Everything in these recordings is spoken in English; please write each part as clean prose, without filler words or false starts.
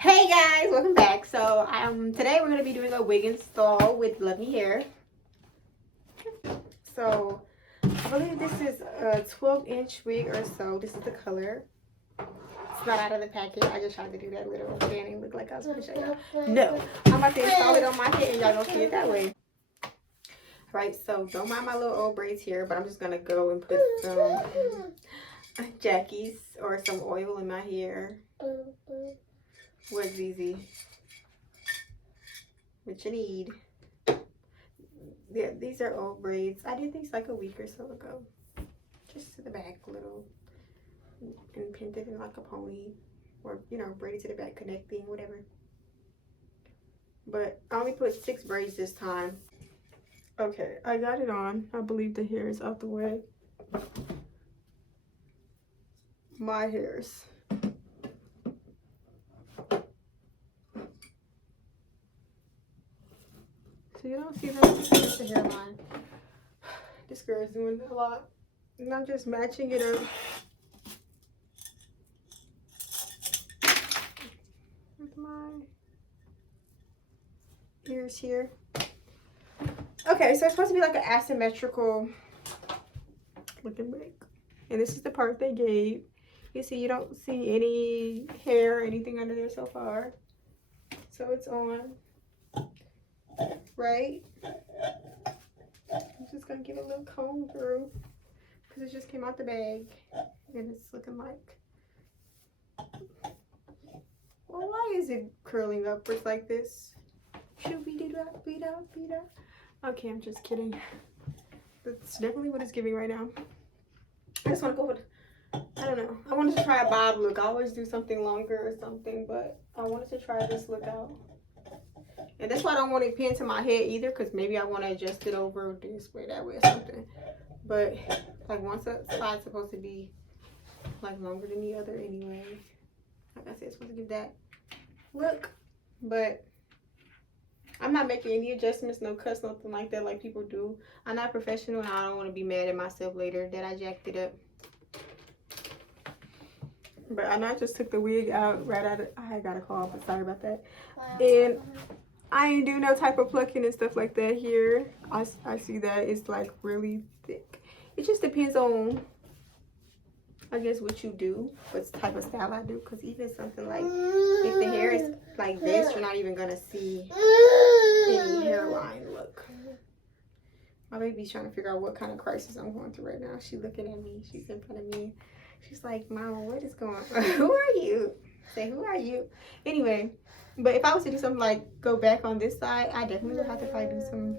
Hey guys, welcome back. So today we're gonna be doing a wig install with Luvme hair. So I believe this is a 12-inch wig or so. This is the color. It's not out of the packet. I just tried to do that little fanning look like I was gonna show y'all. No, I'm about to install it on my head and y'all gonna see it that way. Right, so don't mind my little old braids here, but I'm just gonna go and put some jackies or some oil in my hair. What's easy? What you need. Yeah, these are old braids. I did these like a week or so ago. Just to the back a little. And pinned it in like a pony. Or, you know, braided to the back, connecting, whatever. But I only put 6 braids this time. Okay, I got it on. I believe the hair is out the way. My hairs. So you don't see the hairline. This girl is doing a lot. And I'm just matching it up with my ears here. Okay, so it's supposed to be like an asymmetrical looking wig. And this is the part they gave. You see, you don't see any hair or anything under there so far. So it's on. Right? I'm just gonna give it a little comb through because it just came out the bag and it's looking like, well, why is it curling upwards like this? Okay, I'm just kidding. That's definitely what it's giving right now. I just want to go with, I don't know, I wanted to try a bob look. I always do something longer or something, but I wanted to try this look out. And that's why I don't want it pinned to my head either, because maybe I want to adjust it over this way, that way, or something. But like one side's supposed to be like longer than the other anyway. Like I said, it's supposed to give that look. But I'm not making any adjustments, no cuts, nothing like that like people do. I'm not professional and I don't want to be mad at myself later that I jacked it up. But I know I just took the wig out right out of, I got a call, but sorry about that. And I ain't do no type of plucking and stuff like that here. I see that it's like really thick. It just depends on, I guess, what you do, what type of style I do. Because even something like, if the hair is like this, you're not even going to see any hairline look. My baby's trying to figure out what kind of crisis I'm going through right now. She's looking at me. She's in front of me. She's like, Mama, what is going on? Who are you? Say, who are you? Anyway. But if I was to do something like go back on this side, I definitely would have to probably do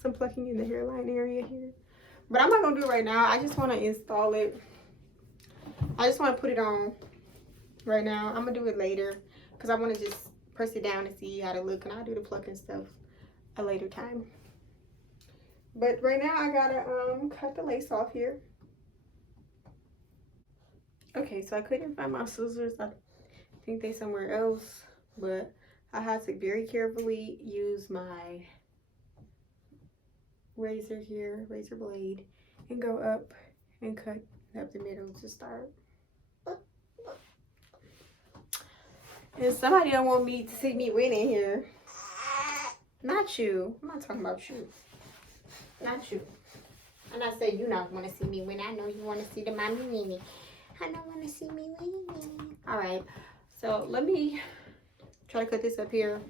some plucking in the hairline area here. But I'm not going to do it right now. I just want to install it. I just want to put it on right now. I'm going to do it later because I want to just press it down and see how to look. And I'll do the plucking stuff a later time. But right now I got to cut the lace off here. Okay, so I couldn't find my scissors. I think they're somewhere else. But I had to very carefully use my razor here, razor blade, and go up and cut up the middle to start. And somebody don't want me to see me winning here. Not you. I'm not talking about you. Not you. I'm not saying you not want to see me win. I know you want to see the mommy winning. I don't want to see me winning. All right. So let me try to cut this up here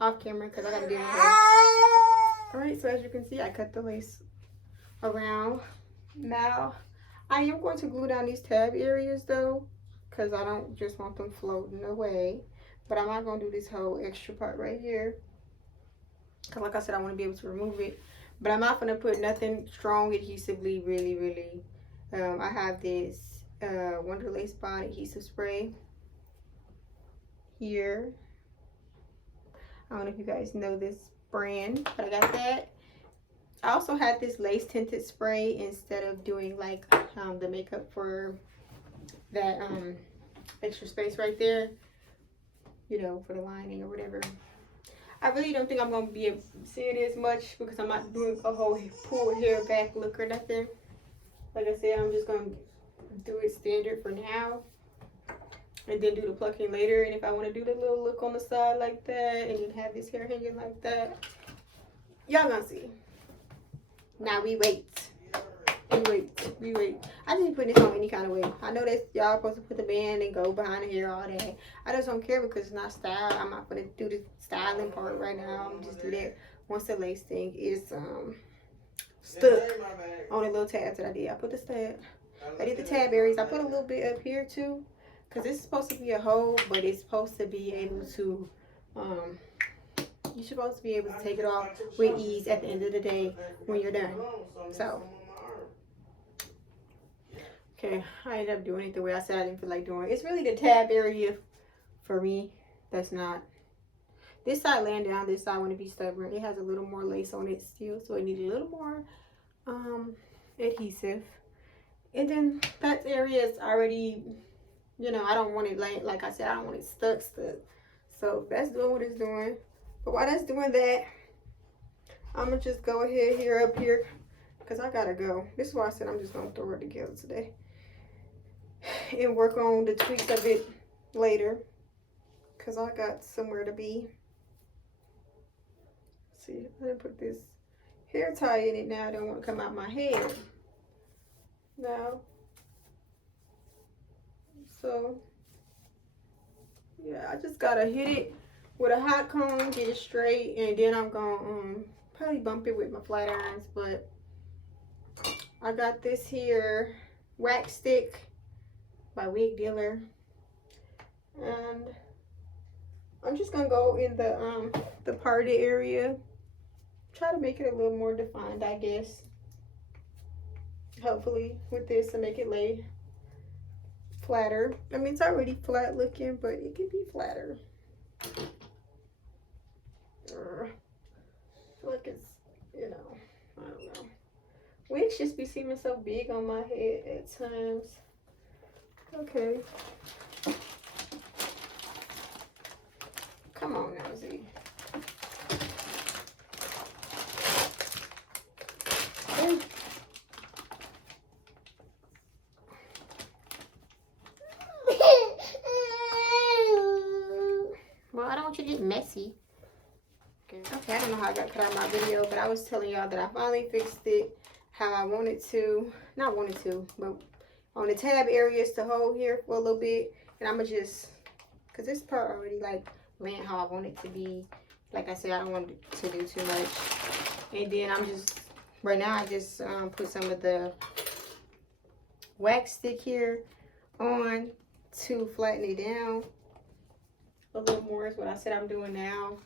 off camera because I got to do it here. All right, so as you can see, I cut the lace around. Now, I am going to glue down these tab areas though because I don't just want them floating away. But I'm not going to do this whole extra part right here because like I said, I want to be able to remove it. But I'm not going to put nothing strong adhesively, really. I have this Wonder Lace Bond adhesive spray here. I don't know if you guys know this brand, but I got that. I also had this lace tinted spray instead of doing like the makeup for that extra space right there, you know, for the lining or whatever. I really don't think I'm gonna be able to see it as much because I'm not doing a whole pull hair back look or nothing. Like I said, I'm just gonna do it standard for now. and then do the plucking later. And if I want to do the little look on the side like that and then have this hair hanging like that, y'all gonna see. Now we wait. We wait. I just be putting this on any kind of way. I know that y'all supposed to put the band and go behind the hair, all that. I just don't care because it's not style. I'm not gonna do the styling part right now. I'm just do that once the lace thing is stuck on the little tabs that I did. I put the tab. I did the tab areas. I put a little bit up here too, because it's supposed to be a hole, but it's supposed to be able to you're supposed to be able to take it off with ease at the end of the day when you're done. So okay, I ended up doing it the way I said I didn't feel like doing it. It's really the tab area for me that's not. This side laying down, this side want to be stubborn. It has a little more lace on it still, so it needs a little more adhesive. And then that area is already, you know, I don't want it like I said, I don't want it stuck. So that's doing what it's doing. But while that's doing that, I'm gonna just go ahead here up here because I gotta go. This is why I said I'm just gonna throw it together today and work on the tweaks of it later because I got somewhere to be. See, I didn't put this hair tie in it now. I don't want to come out my head now. So yeah, I just gotta hit it with a hot comb, get it straight, and then I'm gonna probably bump it with my flat irons. But I got this here wax stick by Wig Dealer, and I'm just gonna go in the parted area, try to make it a little more defined, I guess. Hopefully with this to make it lay flatter. I mean, it's already flat looking, but it can be flatter. I feel like it's, you know, I don't know. Wigs just be seeming so big on my head at times. Okay. Come on now, Z. Well, I don't want you to get messy. Okay, I don't know how I got cut out of my video, but I was telling y'all that I finally fixed it how I wanted to. Not wanted to, but on the tab areas to hold here for a little bit. And I'm going to just, because this part already like laying how I want it to be. Like I said, I don't want it to do too much. And then I'm just, right now I just put some of the wax stick here on to flatten it down a little more is what I said I'm doing now.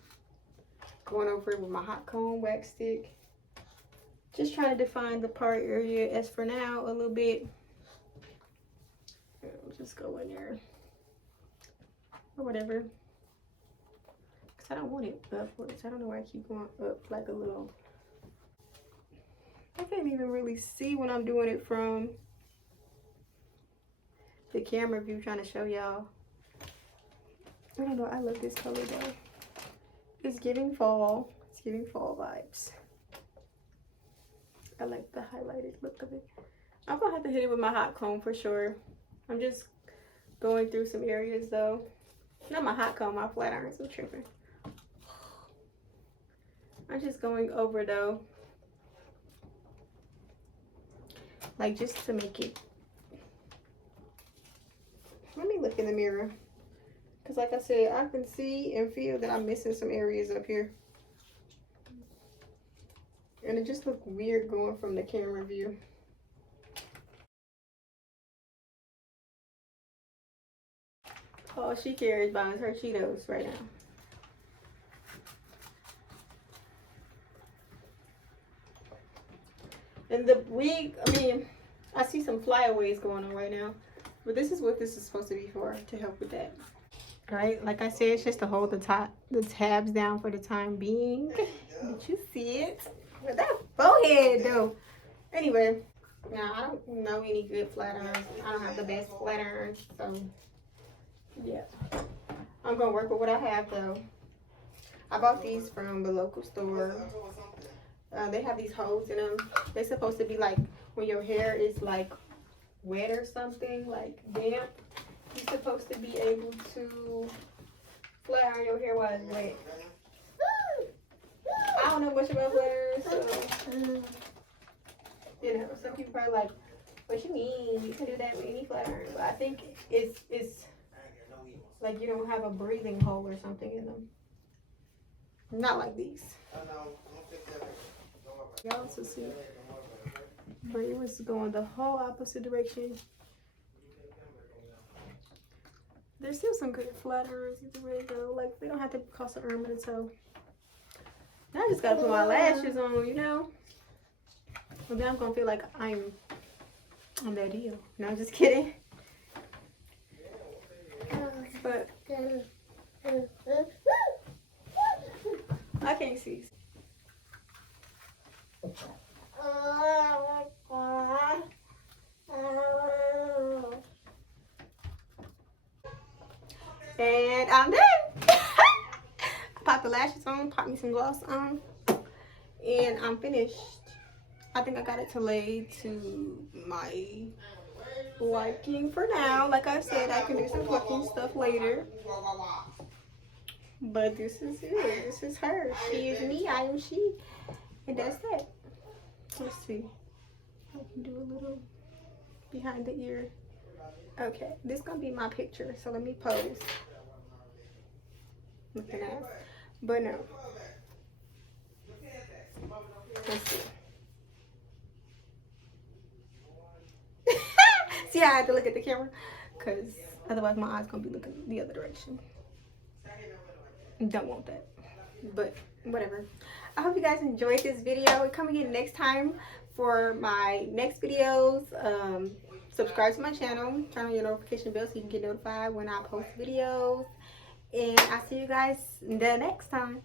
Going over it with my hot comb wax stick. Just trying to define the part area as for now a little bit. I'll just go in there or whatever. Because I don't want it upwards. I don't know why I keep going up like a little. I can't even really see when I'm doing it from the camera view trying to show y'all. I don't know. I love this color though. It's giving fall. It's giving fall vibes. I like the highlighted look of it. I'm gonna have to hit it with my hot comb for sure. I'm just going through some areas though. Not my hot comb, my flat irons. I'm tripping. I'm just going over though. Like just to make it. Let me look in the mirror. Because like I said, I can see and feel that I'm missing some areas up here. And it just looked weird going from the camera view. All she cares about is her Cheetos right now. And the wig, I mean, I see some flyaways going on right now. But this is what this is supposed to be for, to help with that. Right, like I said, it's just to hold the tabs down for the time being. Did you see it? With that forehead though. Anyway, now I don't know any good flat irons. I don't have the best flat irons, so yeah. I'm gonna work with what I have though. I bought these from the local store. They have these holes in them. They're supposed to be like when your hair is like wet or something, like damp. You're supposed to be able to flat iron your hair while it's wet. I don't know much about flat irons, so you know, some people probably like, what you mean? You can do that with any flat iron. But I think it's like you don't have a breathing hole or something in them. Not like these. Y'all to see. But it was going the whole opposite direction. There's still some good flat irons either way though. Like they don't have to cost an arm and a toe. Now I just gotta put my lashes on, you know. Well, then I'm gonna feel like I'm on that deal. No, I'm just kidding. But I can't see. And I'm done. Pop the lashes on, pop me some gloss on, and I'm finished. I think I got it to lay to my liking for now. Like I said, I can do some plucking stuff later. But this is it. This is her. She is me. I am she. And that's that. Let's see. I can do a little behind the ear. Okay, this is gonna be my picture. So let me pose. Looking at, but no. Let's see. See how I had to look at the camera? Because otherwise my eyes gonna be looking the other direction. Don't want that. But whatever. I hope you guys enjoyed this video. Come again next time for my next videos. Subscribe to my channel. Turn on your notification bell so you can get notified when I post videos. And I'll see you guys the next time.